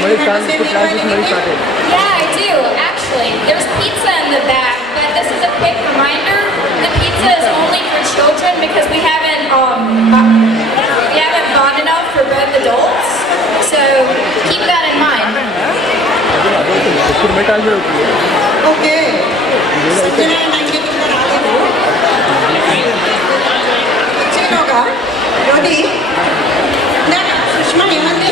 I do, actually. There's pizza in the back, but this is a quick reminder. The pizza is only for children because we haven't bought enough for both adults. So keep that in mind. Okay. జ్యోతి సుష్మా ఏమంది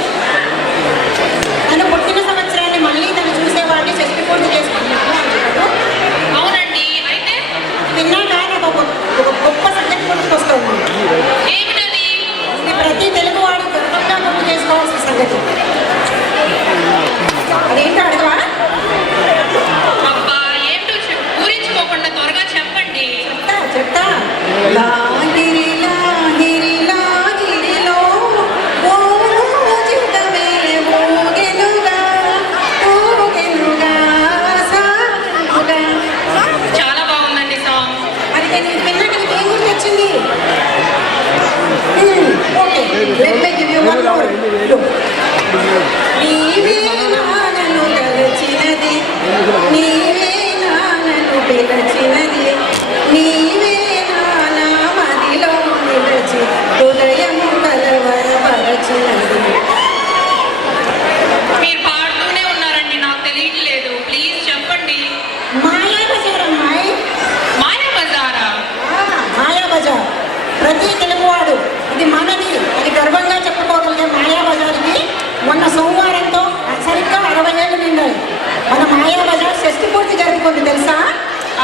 తను పుట్టిన సంవత్సరాన్ని మళ్ళీ తను చూసేవాడిని షష్టి పూర్తి చేసుకుంటున్నాను అని చెప్పాడు. అవునండి, అయితే విన్నాక నాకు ఒక గొప్ప సబ్జెక్ట్ గుర్తుకొస్తుంది. ఏమిటది? ఇది ప్రతి తెలుగువాడు గర్వంగా గుర్తు చేసుకోవాల్సిన సంగతి. అదేంటో అడగవా? అబ్బా, ఏమిటో ఊరించుకోకుండా త్వరగా చెప్పండి. చెప్తా లాహిరి లాహిరి లాహిరిలో ఓ జీవితమే ఊగెనుగా ఊగెనుగా సాగుగా. చాలా బాగుందండి సాంగ్. అది నేను విన్నాక నీకు ఏం గుర్తొచ్చింది? Okay, let me give you one more. నీవే నానను గలచినది, నీవే నానను పిలచినది, నీవే నానా మదిలో నిలచి హృదయము కలవరపరచినది. మీరు పాడుతూనే ఉన్నారండి, నాకు తెలియట్లేదు. ప్లీజ్ చెప్పండి. మాయా బజార్ అమ్మాయి. మాయా బజారా? మాయా బజార్ ప్రతి తెలుగువాడు ఇది మనది అది గర్వంగా చెప్పుకోగలిగే మాయా బజార్కి మొన్న సోమవారంతో సరిగ్గా 60 ఏళ్ళు నిండాయి. మన మాయా బజార్ షష్టి పూర్తి జరుగుతుంది తెలుసా?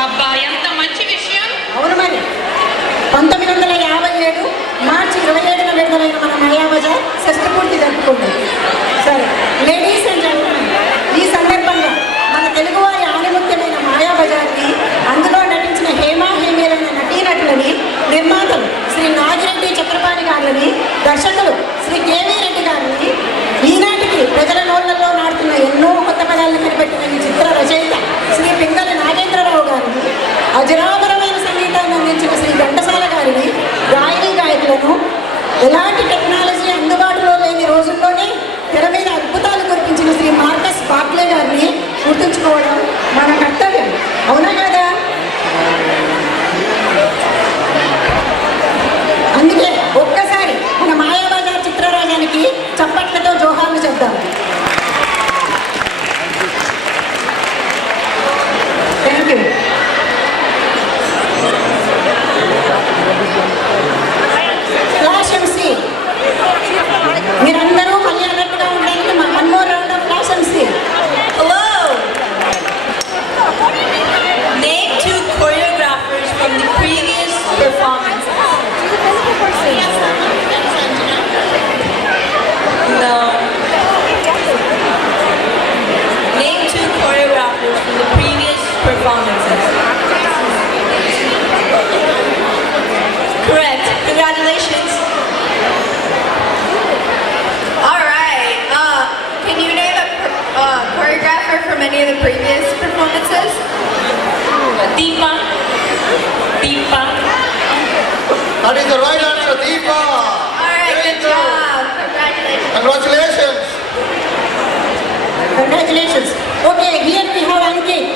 అబ్బా, ఎంత మంచి విషయం. అవును మరి. 1957 మార్చి 27న విడుదలైన మన మాయా బజార్ షష్టి పూర్తి జరుపుకుంది. సరే లేడీస్ అండ్ జెంట్మెన్, ఈ సందర్భంగా మన తెలుగువారి ఆణిముత్యమైన మాయా బజార్ని, అందులో నటించిన హేమా హేమీలైన నటీనటులని, నిర్మాతలు శ్రీ నాగిరెడ్డి చక్రపాణి గారిని, దర్శకులు శ్రీ కేవీ రెడ్డి గారిని, ఈనాటికి ప్రజల నోళ్లలో నాడుతున్న ఎన్నో కొత్త పదాలను కనిపెట్టిన ఈ చిత్ర రచయిత శ్రీ పింగళి నాగేంద్రరావు గారిని, అజరామరమైన సంగీతాన్ని అందించిన శ్రీ ఘంటసాల గారిని, గాయని గాయకులను, ఎలాంటి టెక్నాలజీ అందుబాటులో లేని రోజుల్లోనే తెర మీద అద్భుతాలు కురిపించిన శ్రీ మార్కస్ బాక్లే గారిని గుర్తుంచుకోవడం మన కర్తవ్యం. అవునా కదా? అందుకే ఒక్కసారి మన మాయాబజార్ చిత్రరాజానికి చప్పట్లతో జోహార్లు చెప్దాం. Thank you. ఫ్లాష్ ఎంసీ మీరందరూ మళ్ళీ అన్నట్టుగా ఉండడానికి one more round of flash MC. Hello! Name 2 choreographers from the previous performances. No. Name 2 choreographers from the previous performances. Correct. Congratulations. All right. Can you name a choreographer from any of the previous performances? Deepa. That is the right answer, Deepa. All right, good job. Congratulations. Congratulations. Okay, here we have Ankit.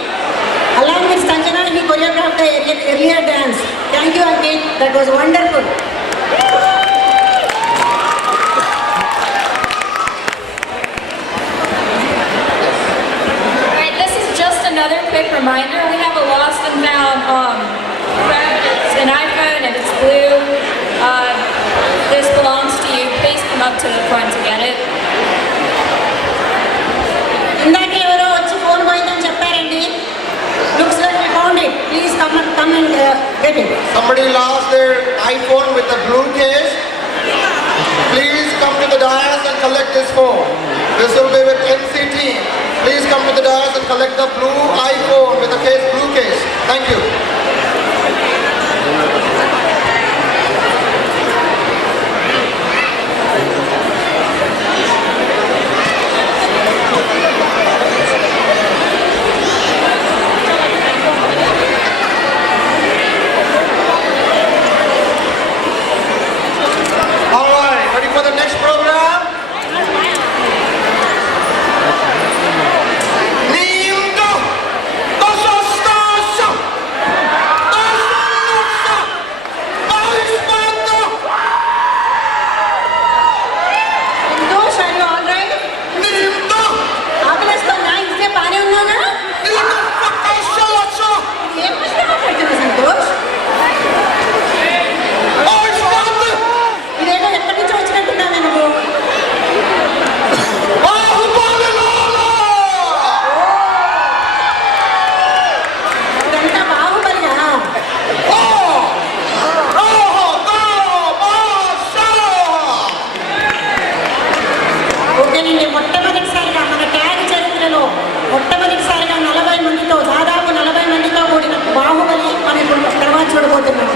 Along with Sanjana, he choreographed the earlier dance. Thank you, Ankit. That was wonderful. All right, this is just another quick reminder. We have a lost and found phone. It's an iPhone and it's blue. This belongs to you. Please come up to the front to get it. ఇందాక ఎవరో వచ్చి phone పోయిందని చెప్పారండి. Looks like we found it. Please come and get it. Somebody lost their iPhone with the blue case. Please come to the dais and collect this phone. This will be with NCT. Please come to the dais and collect the blue iPhone with the blue case. Thank you. All right, ready for the next program? జరిగింది. మొట్టమొదటిసారిగా మన tag చరిత్రలో మొట్టమొదటిసారిగా 40 మందితో, దాదాపు 40 మందితో కూడిన బాహుబలి మనం ఇప్పుడు తర్వాత చూడబోతున్నాం.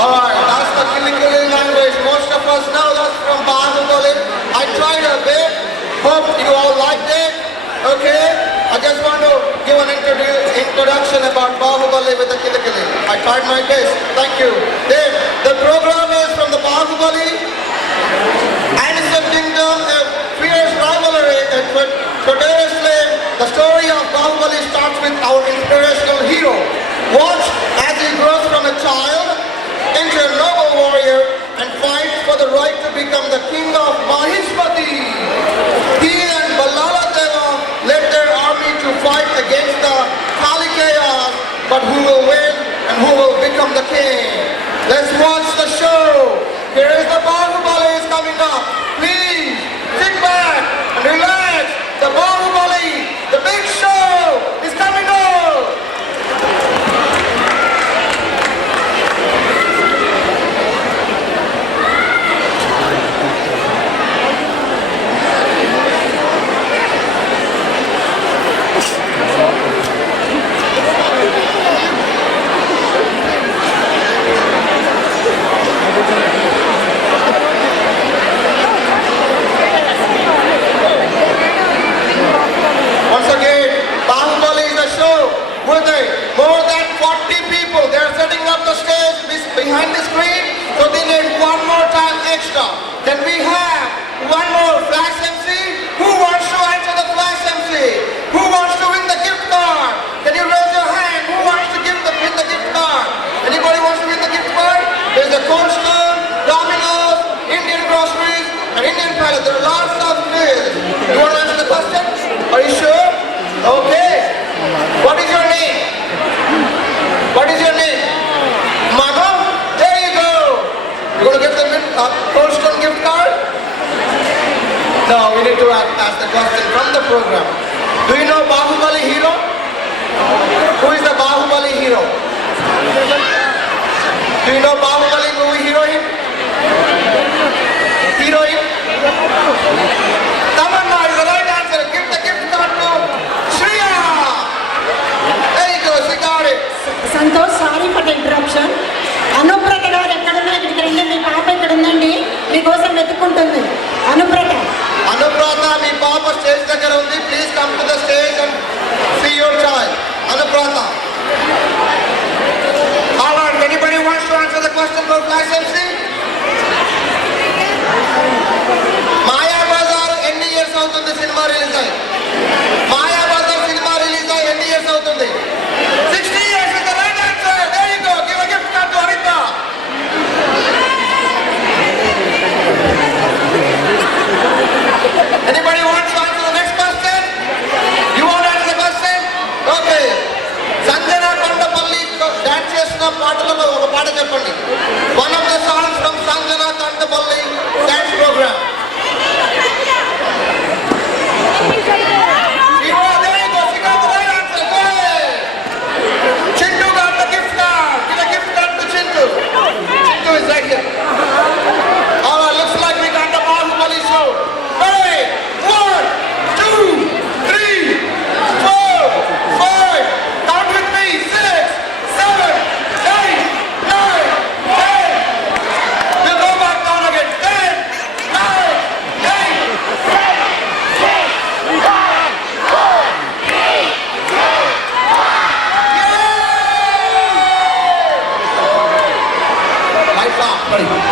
Alright, that's the Kilikili language. Most of us know that's from Bahubali. I tried a bit. Hope you all liked it. Okay? I just want to give an introduction about Bahubali with the Kilikili. I tried my best. Thank you. Then, the program is from the Bahubali. Ancient Kingdom, a fierce rivalry. Traditionally, the story of Bahubali starts with our inspirational hero. Watch as he grows from a child into a noble warrior and fights for the right to become the king of Mahishmati. He and Ballaladeva led their army to fight against the Kalikayas, but who will win and who will become the king? Let's watch the show. Here is the Bahubali is coming up. Please sit back and relax. The Bahubali, the big show is coming up. Once again, Bahubali is a show with more than 40 people. They are setting up the stage behind the screen, so they need one more time extra. Can we have one more flash MC? Who wants to enter the flash MC? Who wants to win the gift card? Can you raise your hand? Who wants to win the gift card? Anybody wants to win the gift card? There's a Cold Stone, Domino's, Indian Groceries, and Indian Palace. There are lots of meals. You want to answer the question? Are you sure? Okay. What is your name? What is your name? Madam? There you go. You going to get the Cold Stone gift card? No, we need to ask the question from the program. Do you know Bahubali hero? Who is the Bahubali hero? Do you know Bahubali movie heroine? Heroine? Tamanna is the right answer. Give the gift card to Shriya. There you go, she got it. Santosh, sorry for the interruption. Anuprata గారు ఎక్కడున్నా ఇక్కడికి రండి. మీ పాప ఇక్కడ ఉందండి, మీకోసం వెతుక్కుంటుంది. అనుప్రత, మీ పాప stage దగ్గర ఉంది. Please come to the stage and see your child. Anuprata. Alright, anybody wants to answer the question for Flash MC? మాయా బజార్ ఎన్ని ఇయర్స్ అవుతుంది సినిమా రిలీజ్ అయ్యి? మాయా బజార్ సినిమా రిలీజ్ అయ్యి ఎన్ని ఇయర్స్ అవుతుంది? 60 years is the right answer. There you go. Give a gift card to Arita. Anybody wants to answer the next question? You want to answer the question? Okay. Sanjana Kandapalli dance చేసిన పాటలలో ఒక పాట చెప్పండి. One of the songs from Sanjana Kandapalli dance program. There you go. She got the right answer. Go ahead. Chintu got the gift card. Give a gift card to Chintu. Chintu is right here. Alright, looks like we got the Bahubali show. Hey, 1, 2, 3, 4, 5. Count with me. 6, 7, 8, 9, 10. We'll go back down again. 10, 9, 8, 7, 6, 5, 4, 3, 2, 1. Lights off, buddy. Bye.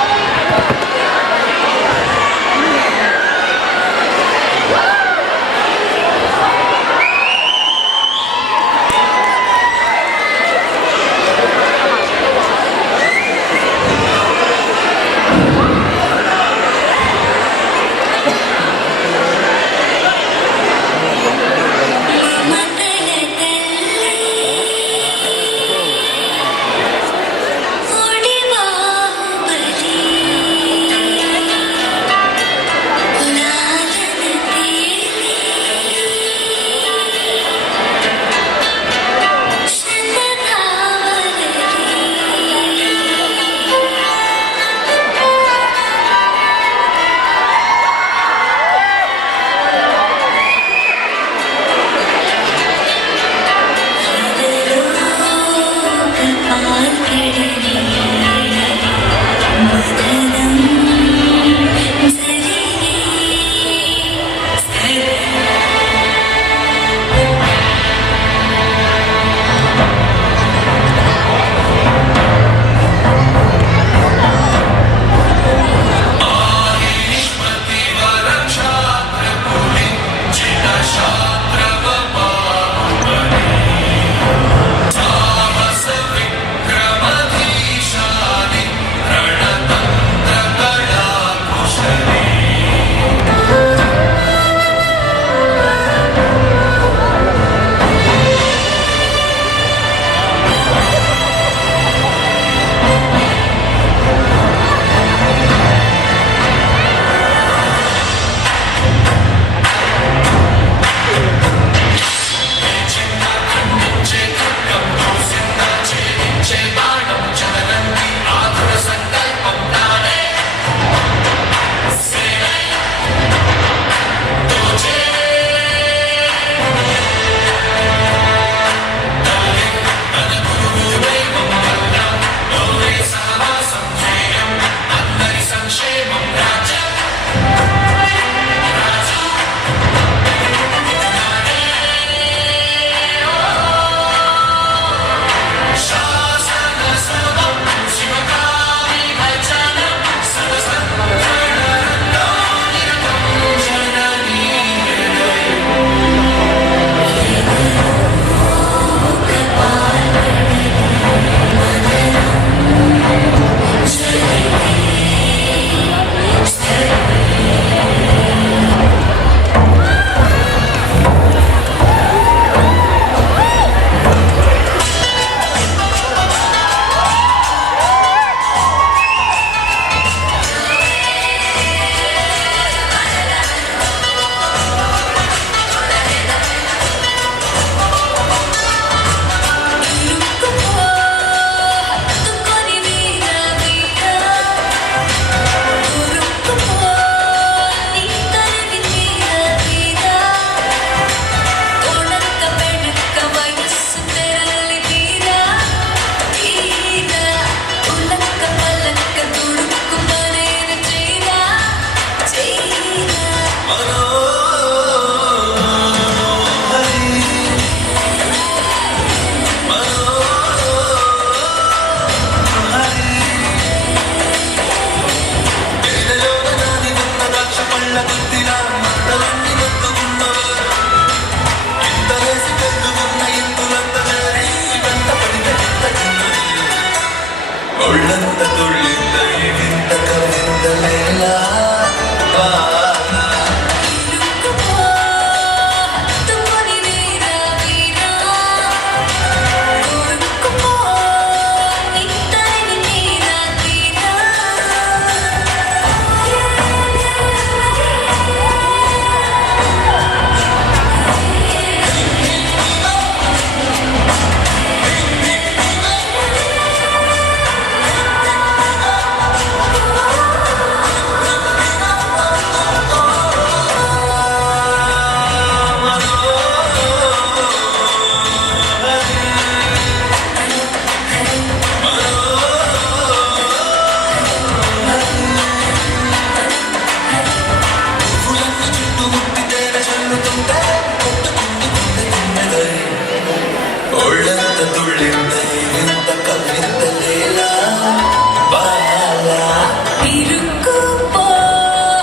ఇరుక్కుపో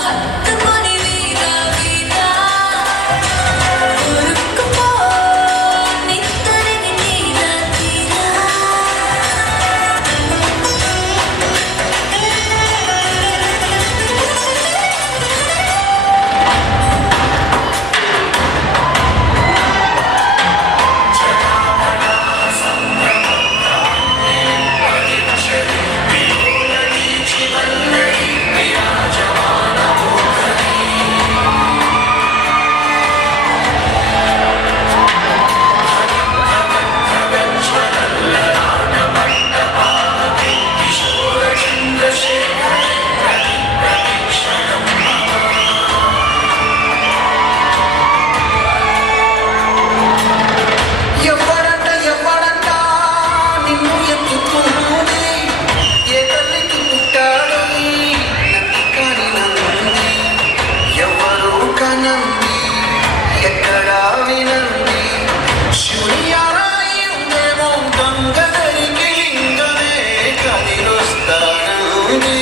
హత్తుకొని వీరా వీరా ఉరుక్కుపో నిత్తరికి తీరా తీరా ఎవడంట నిన్ను ఎత్తుకున్నది ఏ తల్లికి పుట్టాడు నన్ను కాని నన్నుంది ఎవరు కనంది ఎక్కడా వినంది శూన్యారాయిందేమో గంగదరికి లింగమే కదిలొస్తానంది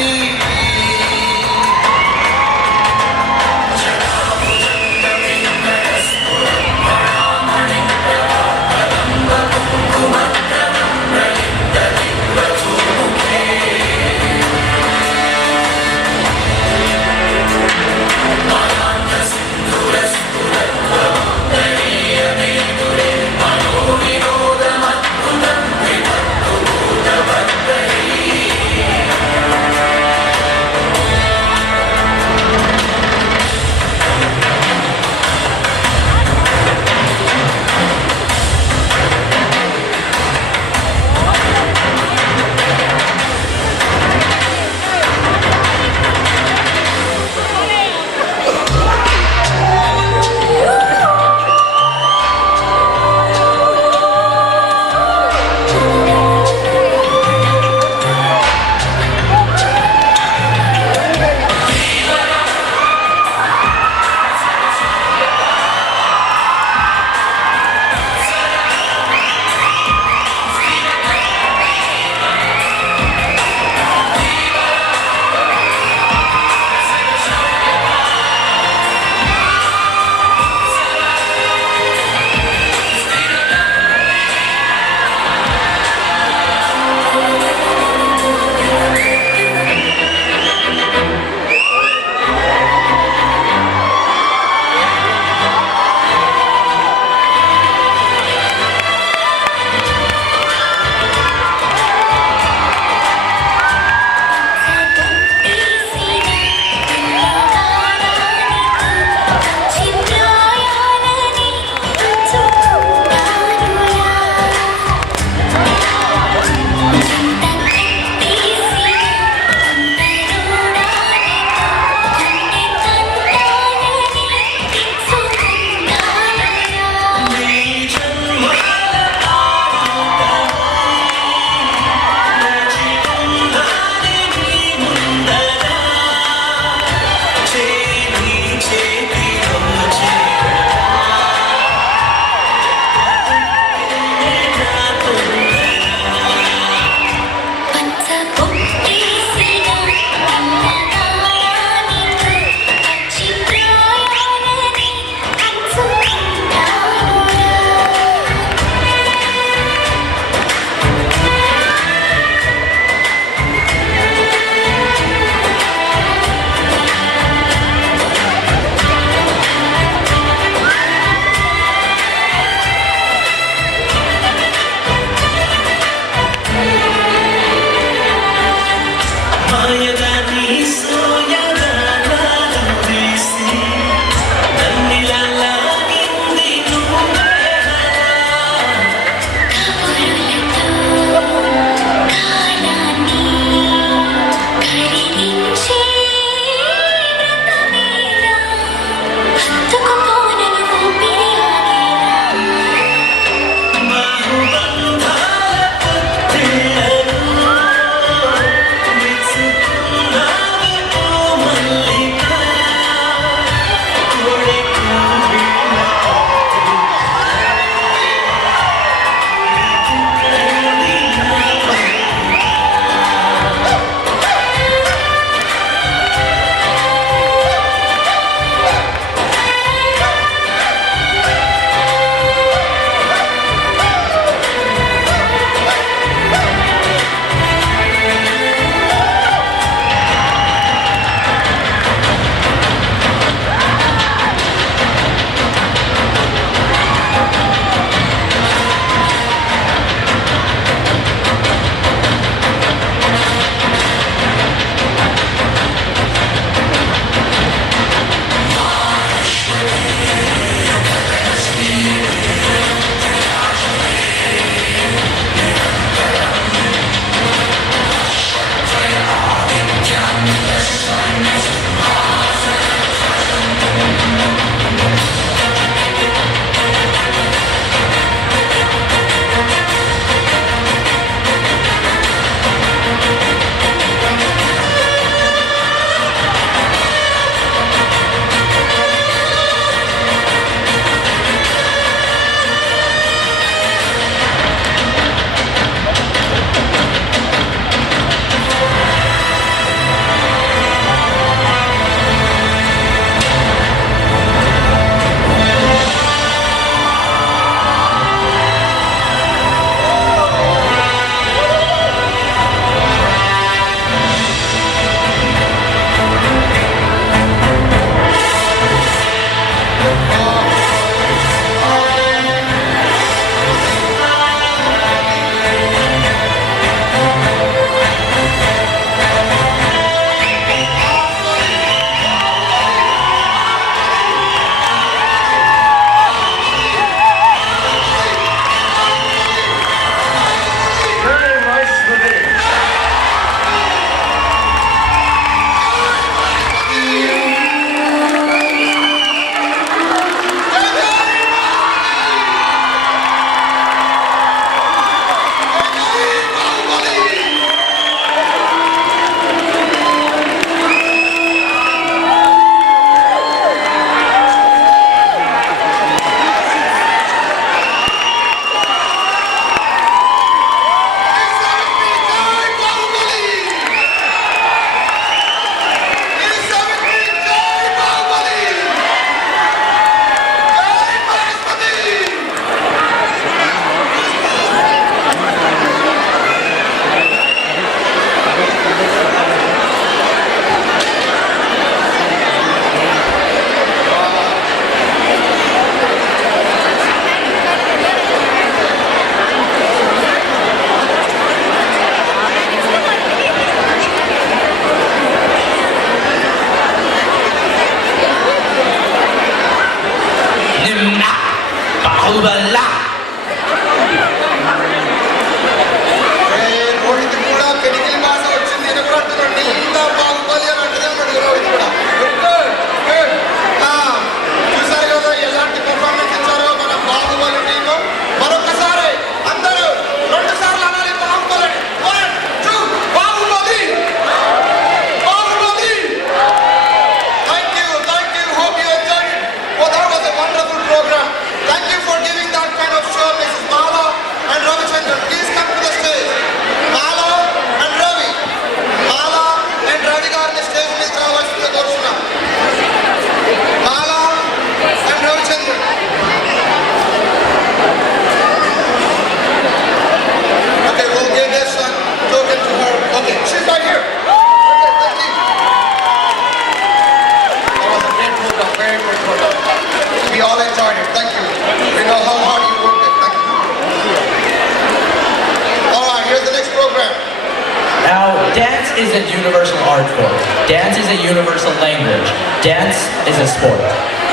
is a universal art form. Dance is a universal language. Dance is a sport.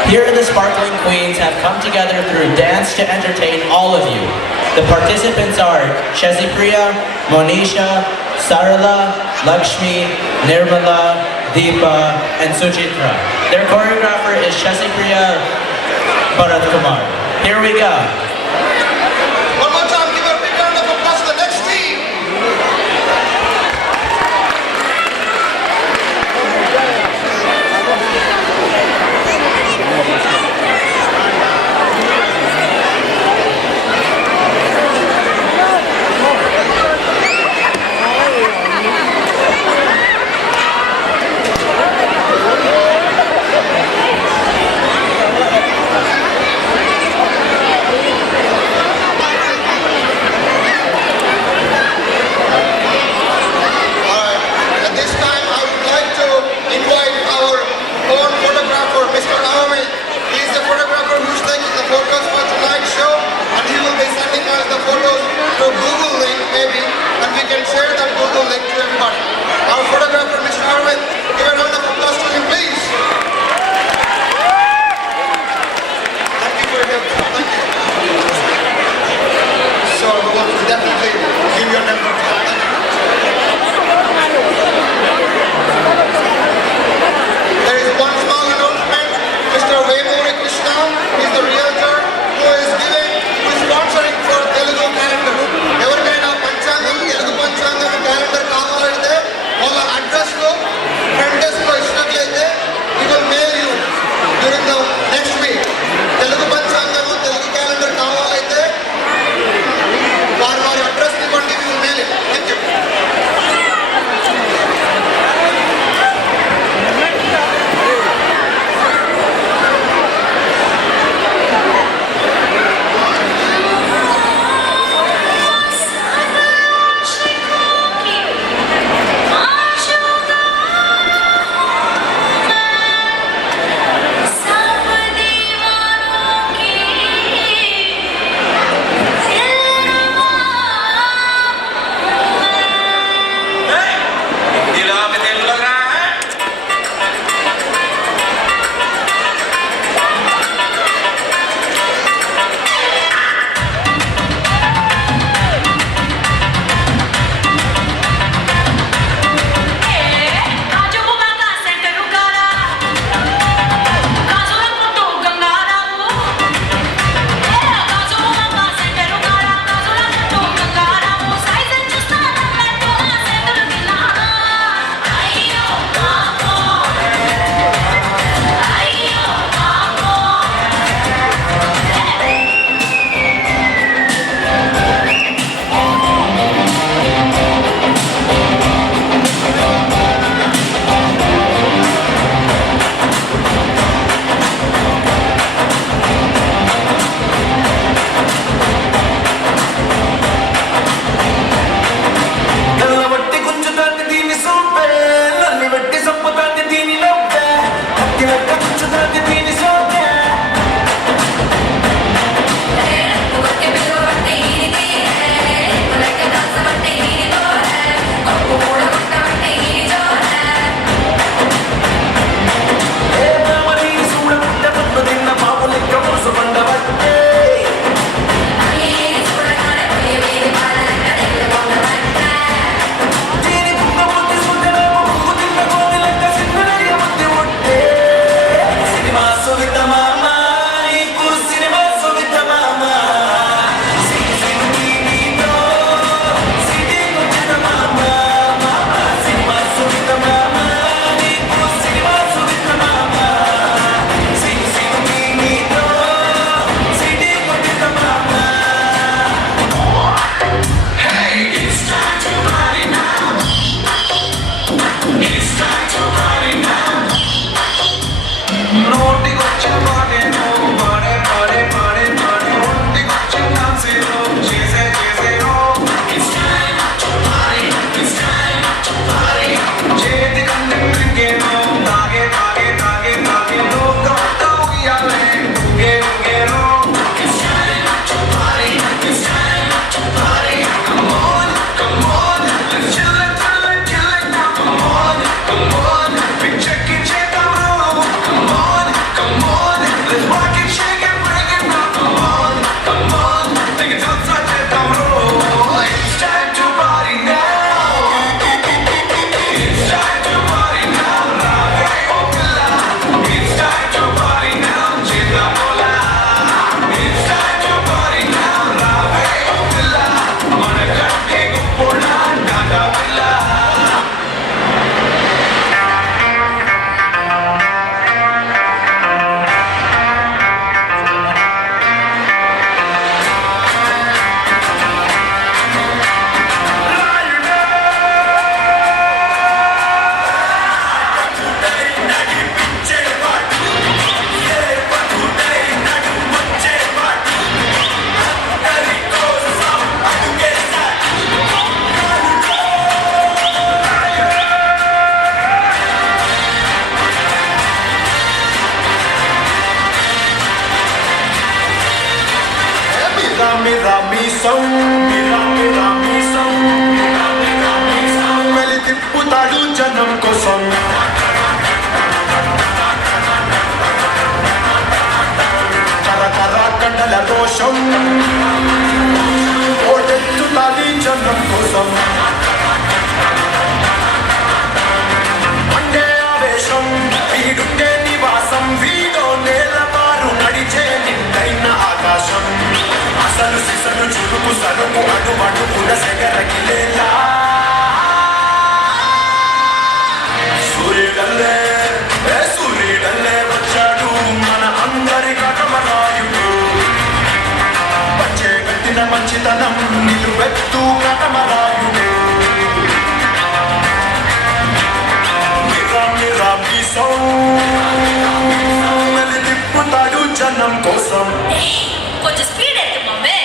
Here the Sparkling Queens have come together through dance to entertain all of you. The participants are Shasipriya, Monisha, Sarala, Lakshmi, Nirmala, Deepa, and Suchitra. Their choreographer is Shasipriya Bharat Kumar. Here we go. One more time, give a big round of applause to the next team. మీసం మిరా మిరా మీసం మెలి తిప్పుతాడు జనం కోసం కరకర కండల రోషం ఓటెత్తుతాది జనం కోసం అంటే ఆవేశం వీడుండే నివాసం వీడో నేలవారు నడిచే నిండైన ఆకాశం అసలు సిసలు చురుకు సరుకు అడుగున సెగరగిలేలా సూర్యుడల్లే వచ్చాడు మన అందరి కటమరాయుడు వచ్చే గట్టిన మంచితనం నిలువెత్తు కటమరాయుడు మిరా మీసం మెలి తిప్పుతాడు జనం కోసం కొంచెం స్పీడ్ అయితే mummy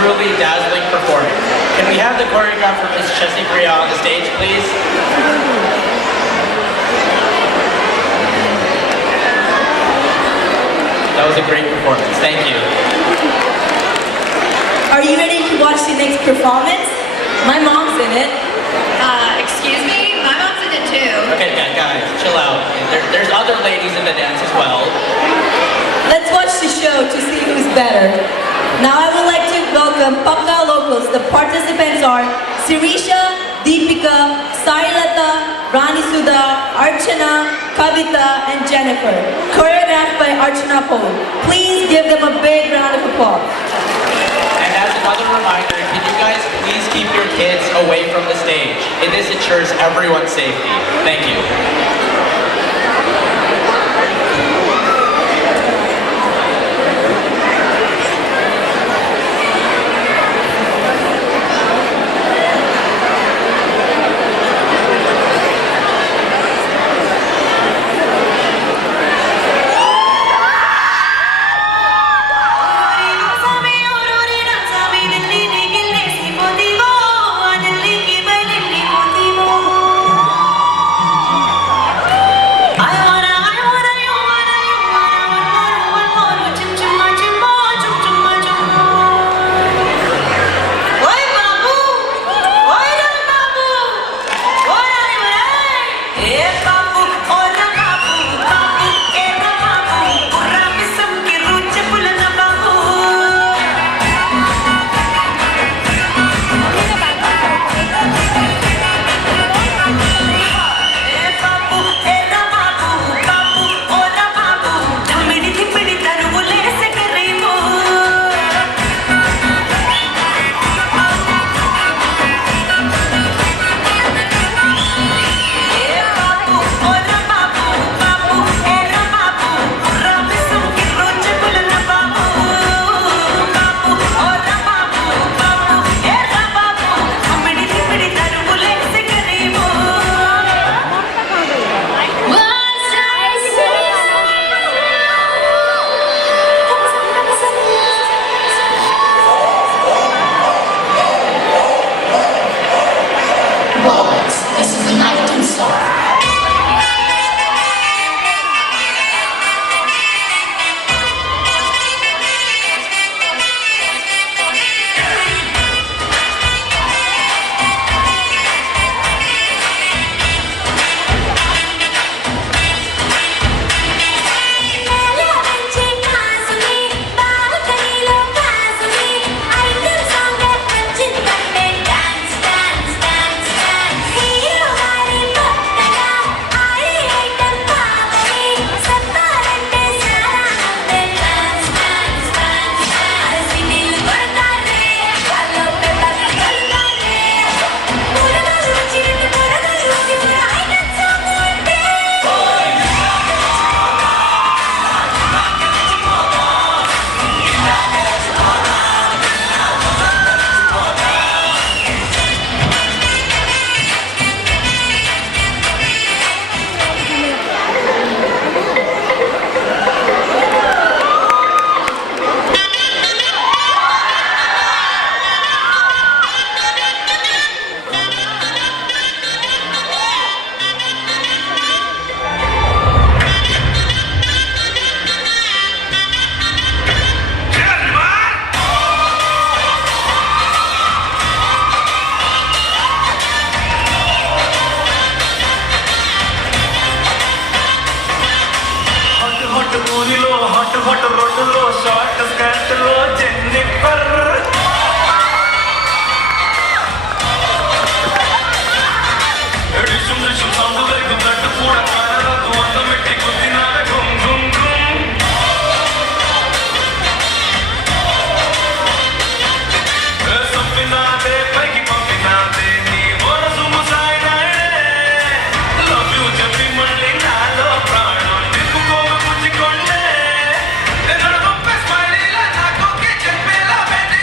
Truly dazzling performance. Can we have the choreographer, Ms. Chessie Priya, on the stage, please? That was a great performance. Thank you. Are you ready to watch the next performance? My mom's in it. Excuse me? My mom's in it too. Okay, guys, chill out. There's other ladies in the dance as well. Let's watch the show to see who's better. Now I would like to welcome Pakka locals. The participants are Sirisha, Deepika, Sailata, Rani Sudha, Archana, Kavita, and Jennifer. Choreographed by Archana Pol. Please give them a big round of applause. And as another reminder, can you guys please keep your kids away from the stage? This ensures everyone's safety. Thank you. This is the night and star. హట్ రోడ్డులో short skirt లో Jennifer edition డిషన్ sound వైపు blood కూడా కారణకు అందమెట్టి కుదినాల గుమ్ గుమ్ గుమ్ సంపినాదే పైకి పంపినాదే నీ మనసు ముసాయినాడే లవ్ యూ చెప్పి మళ్ళీ నాలో ప్రాణం నిప్పుకోవ పుచ్చుకొండే నన్ను పంపే స్మైలీలా నాకొకే చెప్పేలా పెట్టి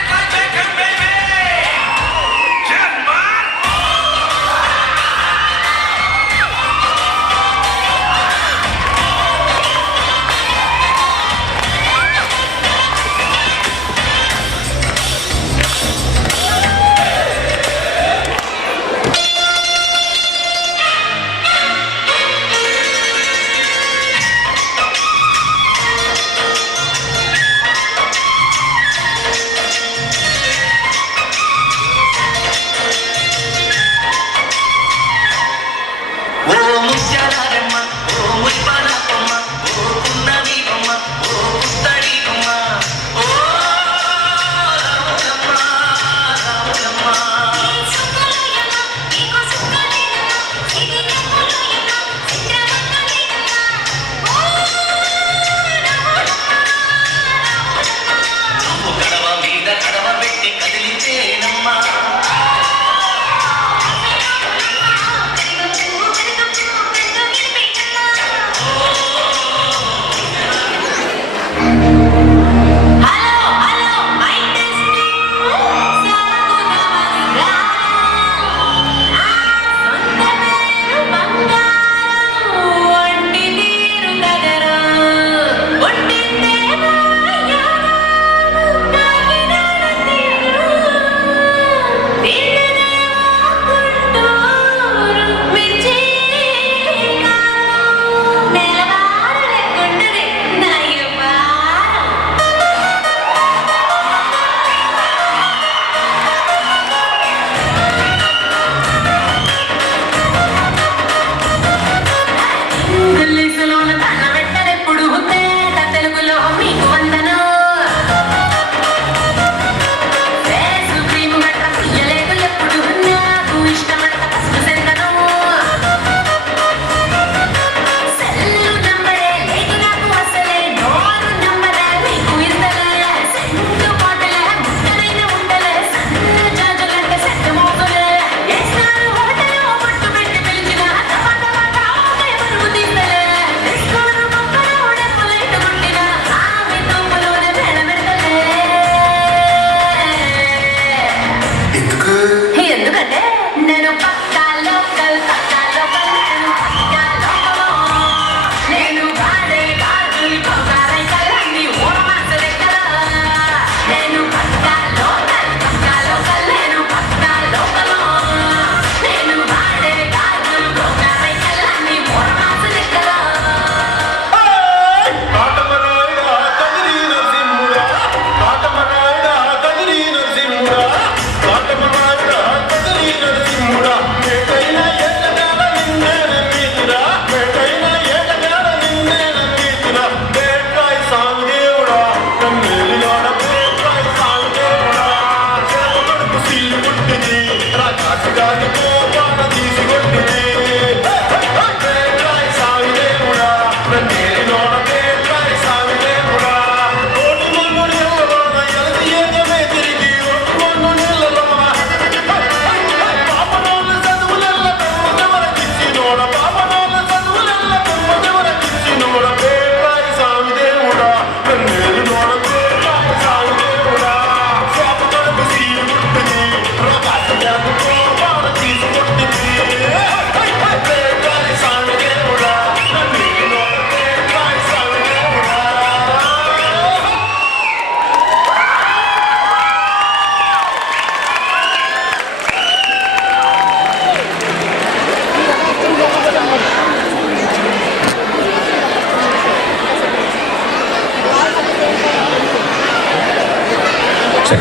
That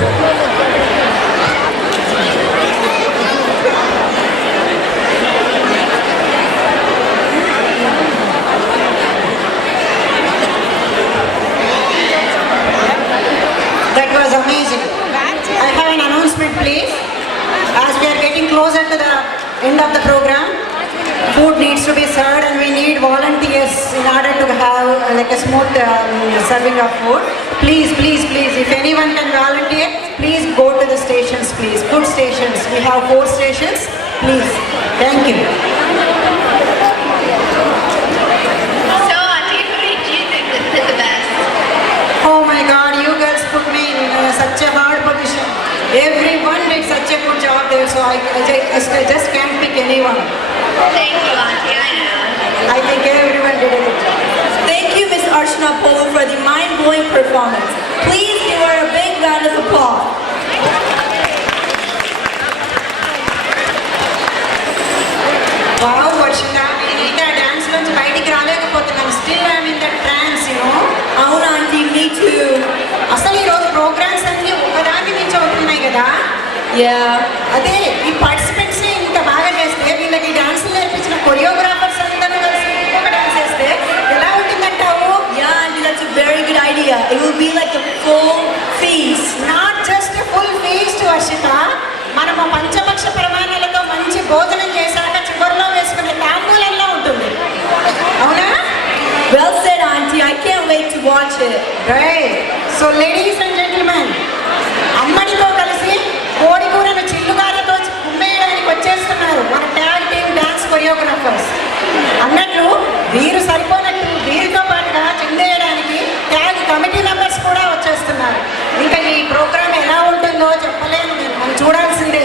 was amazing. I have an announcement, please. As we are getting closer to the end of the program, food needs to be served and we need volunteers in order to have like a smooth serving of food. Please, please, please, if anyone can volunteer, please go to the stations, please. Food stations. We have 4 stations. Please. Thank you. So, Auntie, who did you think did the best? Oh my God, you girls put me in such a hard position. Everyone did such a good job there, so I just can't pick anyone. Thank you, Auntie, I know. I think everyone did a good job. Thank you, Ms. Archana Polu, for the mind-blowing performance. Please give her a big round of applause. Wow, Varshita, నేనైతే ఆ dance నుంచి బయటికి రాలేకపోతున్నాను. Still I'm in that trance, you know. అవునా aunty, me too. అసలు ఈరోజు programmes అన్ని ఒకదాని నుంచి అవుతున్నాయి కదా. Yeah. అదే ఈ పార్టిసిపెంట్స్ ఇంత బాగా చేస్తే వీళ్ళకి డాన్స్ నేర్పించిన కొరియోగ్రాఫర్స్ అందరూ కలిసి ఇంకొక డాన్స్ చేస్తే ఎలా ఉంటుందంటావు? Yeah, auntie, that's a very good idea. It will be like a full feast. Not just full feast Varshita, మనము పంచపక్ష ప్రమాణాలతో మంచి భోజనం చేశాక చివరిలో వేసుకునే తాంబూలంలో ఉంటుంది. అవునా? Well said, auntie. I can't wait to watch it. Right. So ladies and gentlemen, అమ్మడితో కలిసి కోడి కూరను చిల్లుగారతో కుమ్మేయడానికి వచ్చేస్తున్నారు మన ట్యాగ్ టీమ్ డాన్స్ కొరియోగ్రాఫర్స్. అన్నట్లు వీరు సరిపోనట్టు వీరితో పాటుగా చిందేయడానికి ట్యాగ్ కమిటీ మెంబర్స్ కూడా వచ్చేస్తున్నారు. ఇంకా ఈ ప్రోగ్రామ్ ఎలా ఉంటుందో చెప్పలేను, మనం చూడాల్సిందే.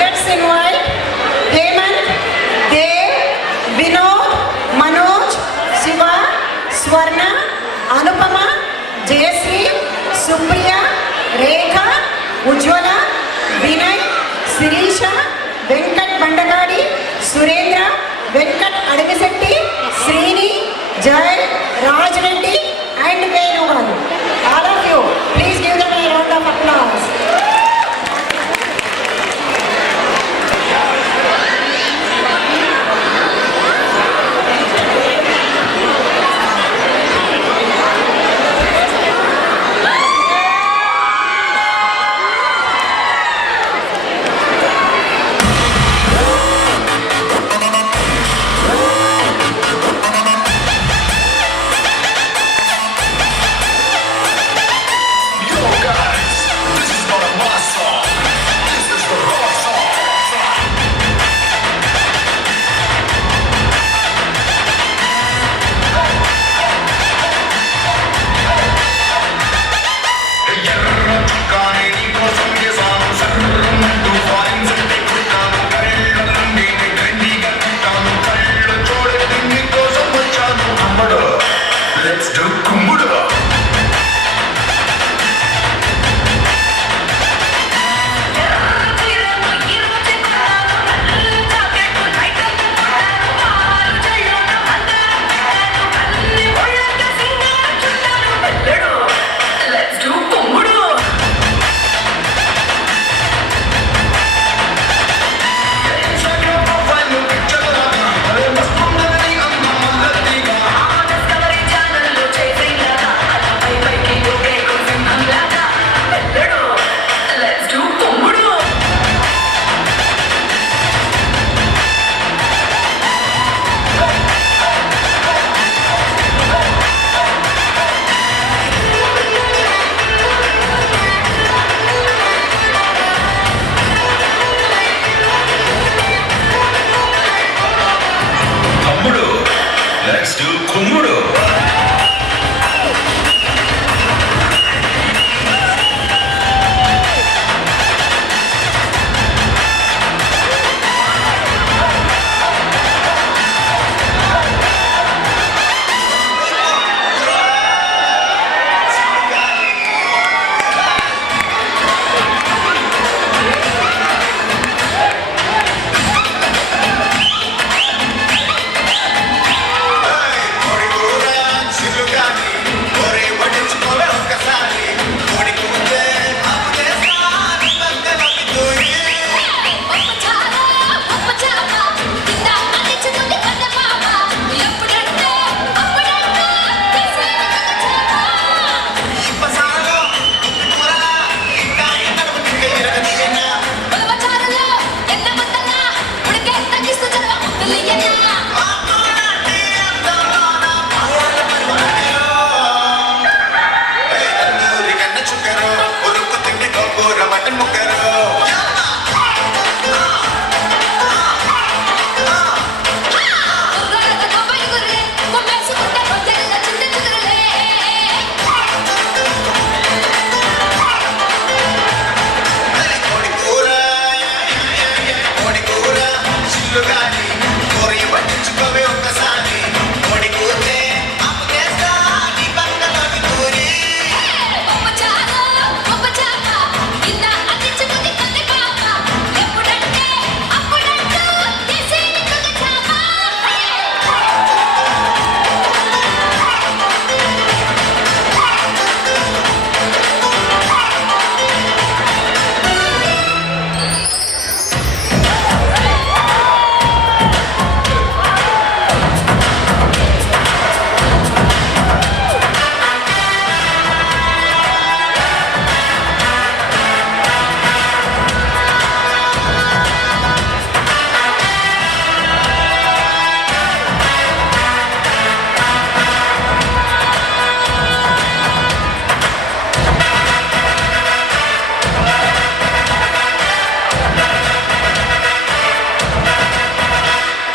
Let's invite Hemanth, Dev, Vinod, Manoj, Shiva, Swarna, Anupama, Jayashree, Supriya, Rekha, Ujwala, Vinay, Sirisha, Venkat Bandagadi, Surendra, Venkat Adavisetti, Srini, Jay, Raj Reddy and వేణుగారు. All of you please give them a round of applause.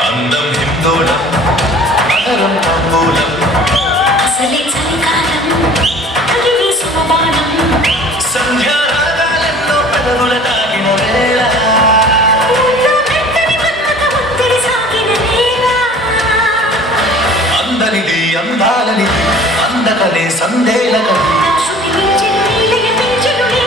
అందం హిందోళం నగరం తాంబూలం అసలే చలికాలం అలివి సుమబాణం సంధ్యారాగాలెన్నో పెదవుల తాగిన వేళ ఊళ్ళో మెత్తని మన్మథ ఒత్తిడి సాగిన వేళ అందనిది అందాలనిది అందకనే సందేలకది నా శృతి మించెను నీలయ మించెను నీ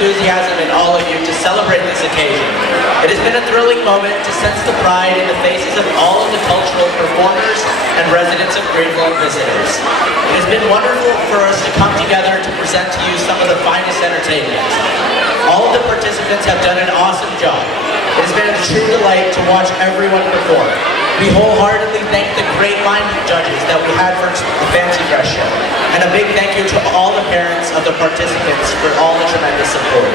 enthusiasm in all of you to celebrate this occasion. It has been a thrilling moment to sense the pride in the faces of all of the cultural performers and residents of Greenville and visitors. It has been wonderful for us to come together to present to you some of the finest entertainment. All of the participants have done an awesome job. It has been a true delight to watch everyone perform. We wholeheartedly thank the great line of judges that we had for the Fancy Dress Show. And a big thank you to all the parents of the participants for all the tremendous support.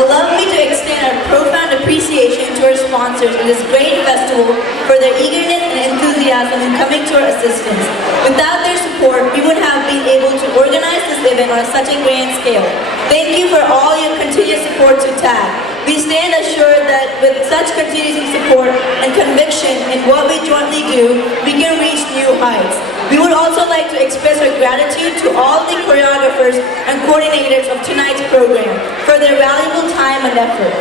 Allow me to extend our profound appreciation to our sponsors in this great festival for their eagerness and enthusiasm in coming to our assistance. Without their support, we would have been able to organize this event on such a grand scale. Thank you for all your continued support to TAGG. We stand assured that with such continued support and conviction in what we jointly do, we can reach new heights. We would also like to express our gratitude to all the choreographers and coordinators of tonight's program for their valuable time and effort.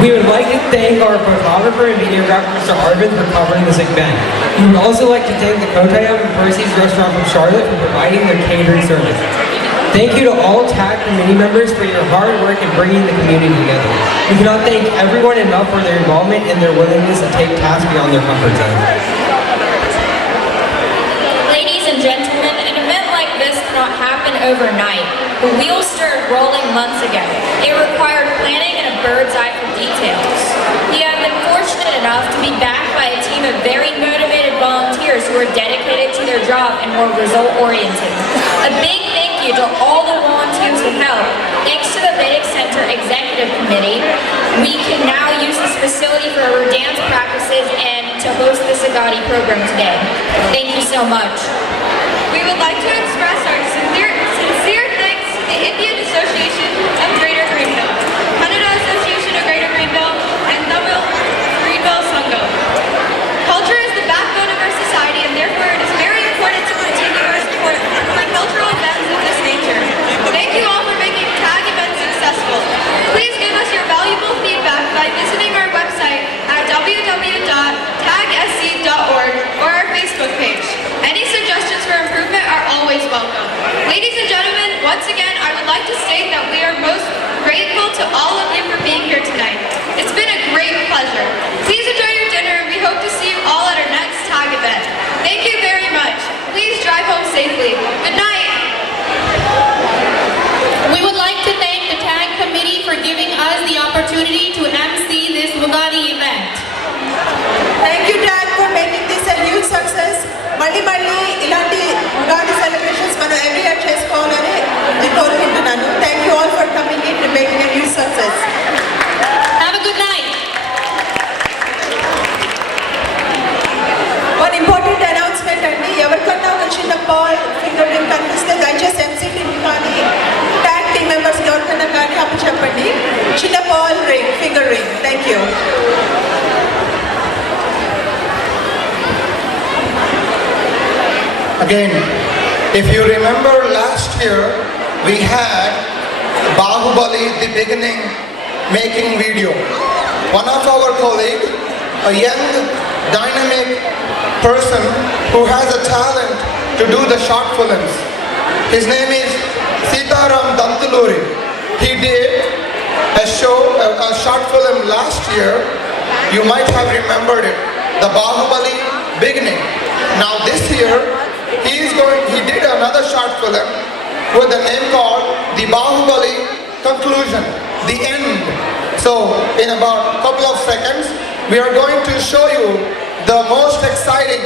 We would like to thank our photographer and videographer, Mr. Arvind, for covering this event. We would also like to thank the Kotayam and Percy's Restaurant from Charlotte for providing their catering service. Thank you to all TAGG committee members for your hard work in bringing the community together. We cannot thank everyone enough for their involvement and their willingness to take tasks beyond their comfort zone. Ladies and gentlemen, an event like this cannot happen overnight. The wheels started rolling months ago. It required planning and a bird's eye for details. We have been fortunate enough to be backed by a team of very motivated volunteers who are dedicated to their job and more result-oriented. A big thank you to all the volunteers who helped. Thanks to the Vedic Center Executive Committee, we can now use this facility for our dance practices and to host this Ugadi program today. Thank you so much. We would like to express our sincere thanks to the Indian Association of Greater Greenville, Kannada Association of Greater Greenville, and Tamil Greenville Sangam. Culture is the backbone of our society, and therefore it is very important to continue our support for cultural events of this nature. Thank you all for making TAGG events successful. Please give us your valuable feedback by visiting our website at www.taggsc.org or our Facebook page. Any suggestions for improvement are always welcome. Ladies and gentlemen, once again, I would like to state that we are most grateful to all of you for being here tonight. It's been a great pleasure. Please enjoy your dinner, and we hope to see you all at our next TAGG event. Thank you very much. Please drive home safely. Good night. We would like to thank the TAGG committee for giving us the opportunity to MC this Ugadi event. Thank you, TAGG, for making this a huge success. మళ్ళీ ఇలాంటి Ugadi celebrations మనం every year చేసుకోవాలని నేను కోరుకుంటున్నాను. Thank you all for coming in to making a huge success. Have a good night. One important announcement అండి, ఎవరికన్నా ఒక చిన్న పాల్ ఫింగర్ రింగ్ కనిపిస్తే దయచేసి ఎంసీ టీమ్ కానీ ట్యాగ్ టీమ్ మెంబర్స్ ఎవరికన్నా కానీ అప్పుడు చెప్పండి. చిన్న pearl ring, finger ring. Thank you. Again, if you remember last year, we had Bahubali, the beginning, making video. One of our colleagues, a young, dynamic person who has a talent to do the short films. His name is Sitaram Dantuluri. He did a short film last year. You might have remembered it, the Bahubali beginning. Now this year, he did another short film with a name called The Bahubali Conclusion, The End. So, in about a couple of seconds, we are going to show you the most exciting,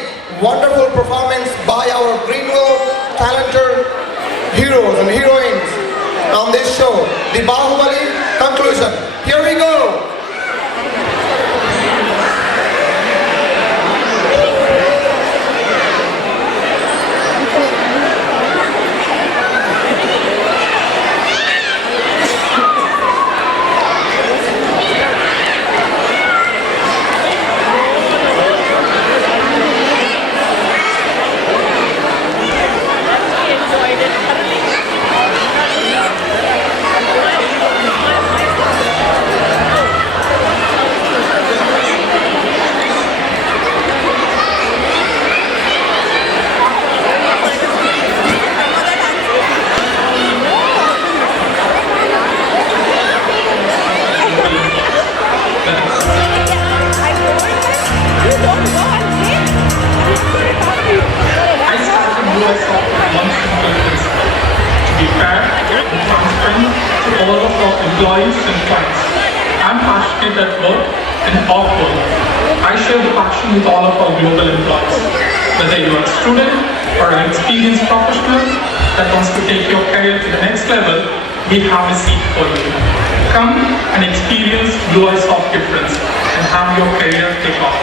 wonderful performance by our Greenville talented heroes and heroines on this show, The Bahubali Conclusion. Here we go. employees and clients. I'm passionate at work and off work. I share the passion with all of our global employees. Whether you are a student or an experienced professional that wants to take your career to the next level, we have a seat for you. Come and experience Blue Eyes of Difference and have your career take off.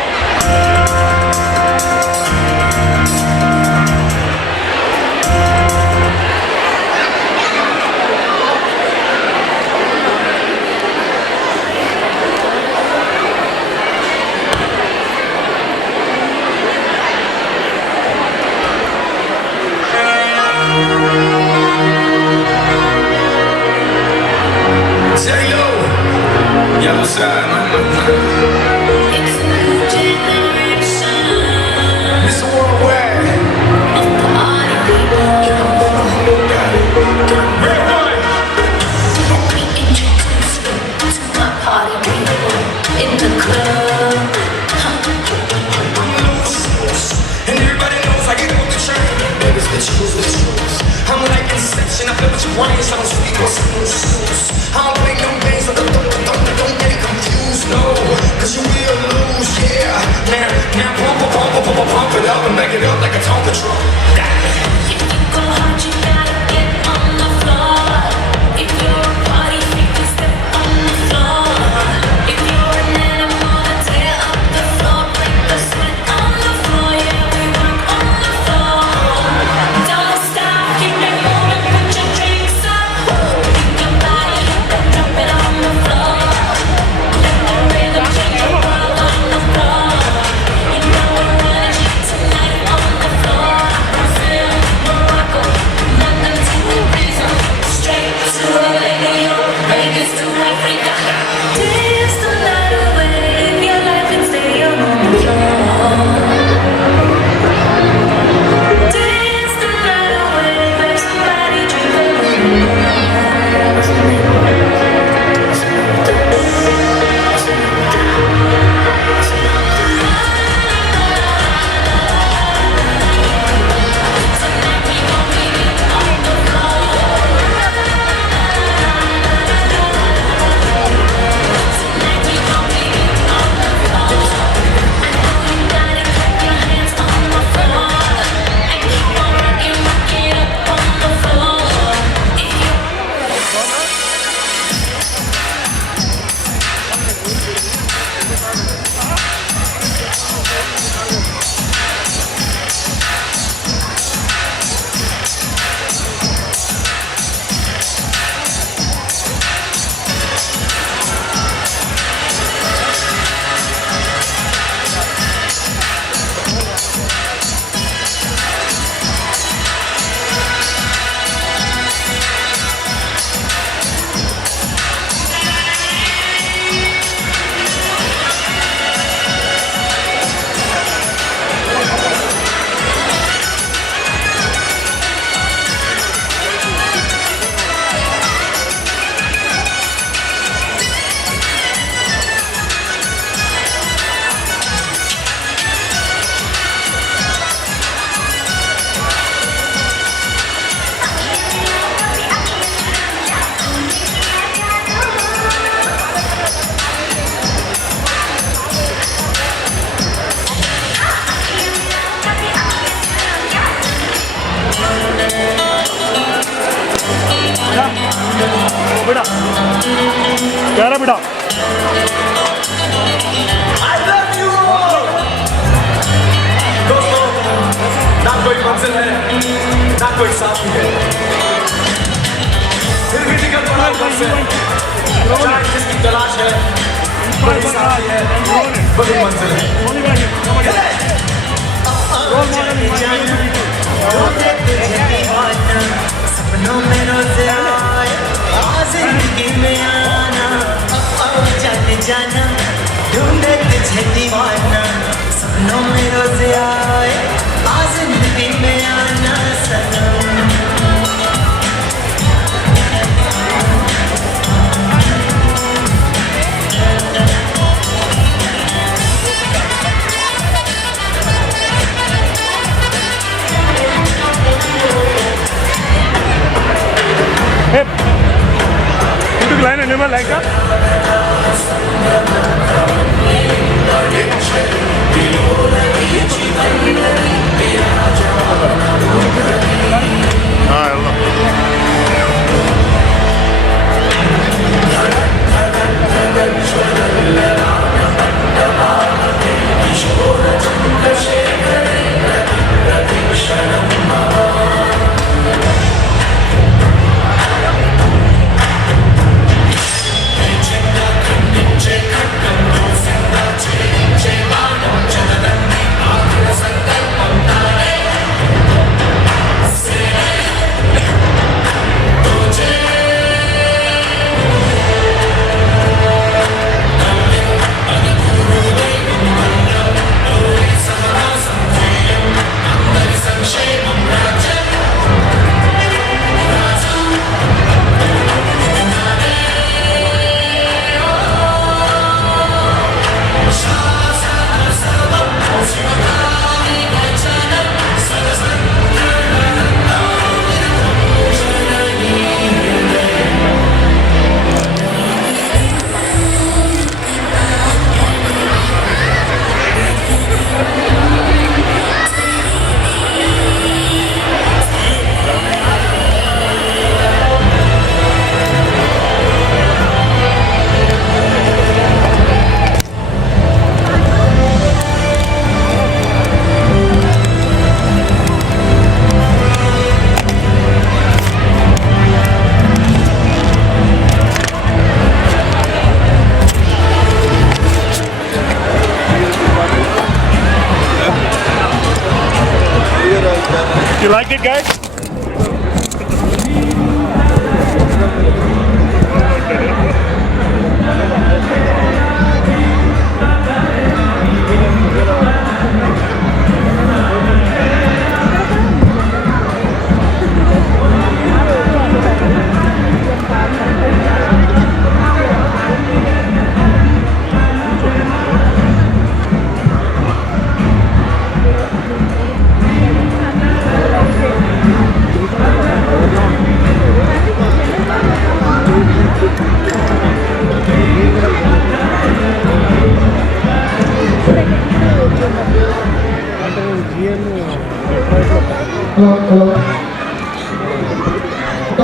Say yo, yellow side, It's a new generation it's a worldwide. of party people. Red one. Let me introduce you to my party people in the club. And everybody knows I get off the train. Baby's the truth. I'm like Inception, I flip with your brains, I don't speak or snooze. I don't play no games, so don't get it confused, no. Cause you will lose, yeah. Now pump it up and make it up like a Tonka truck. If you go hard, you gotta get on the floor. If you're a party freak, you step on the floor. If you're an animal, then tear up the floor. Break the sweat on the floor, yeah, we work on the floor. Don't stop, keep it moving, put your drinks up. Pick your body up and drop it on the floor. Let the rhythm change your world on the floor. You know we're running shit tonight on the floor. Brazil, Morocco, London to Ibiza, straight to LA, Vegas to Africa. Dance the night away, live your life and stay on the floor. Dance the night away, grab somebody, drink a little more. I love you all. दोस्तों, ना कोई मंजिल है, ना कोई साथी है। फिर भी निकल पड़ा ऊपर से। चाहे जिसकी तलाश है, वही साथी है, वही मंजिल है। सपनों में रोज आए, जिंदगी में आना, जाने जाना, ढूंढे तुझे दीवाना। सपनों में रोज आए, जिंदगी में आना सनम। ఇంటికి line You like it, guys?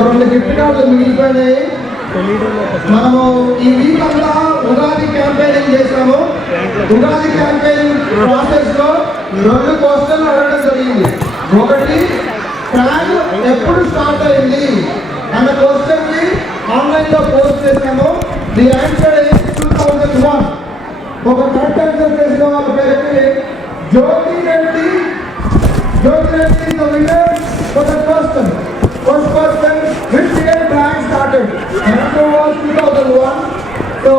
రెండు గిఫ్ట్ కార్డులు మిగిలిపోయినాయి. మనము ఈ వీక్ అంతా ఉగాది క్యాంపెయినింగ్ చేసాము. ఉగాది క్యాంపెయిన్ ప్రాసెస్ లో 2 క్వశ్చన్లు అడగడం జరిగింది. ఒకటి, ట్యాగ్ ఎప్పుడు స్టార్ట్ అయింది అన్న క్వశ్చన్ ని ఆన్లైన్ లో పోస్ట్ చేసాము. The answer is 2001. ఒక కరెక్ట్ ఆన్సర్ చేసిన వాళ్ళ పేరు జ్యోతి రెడ్డి. జ్యోతి Reddy is the winner for the question. First question, which year tag started? Answer was 2001. So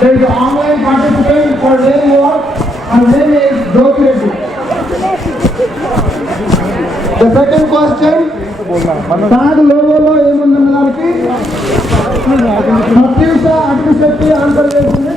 there is an online participant. Her name was, her name is Jyoti Reddy. The second question, tag logo lo ఏముందన్న దానికి Pratyusha అగ్నిశక్తి answer చేసింది.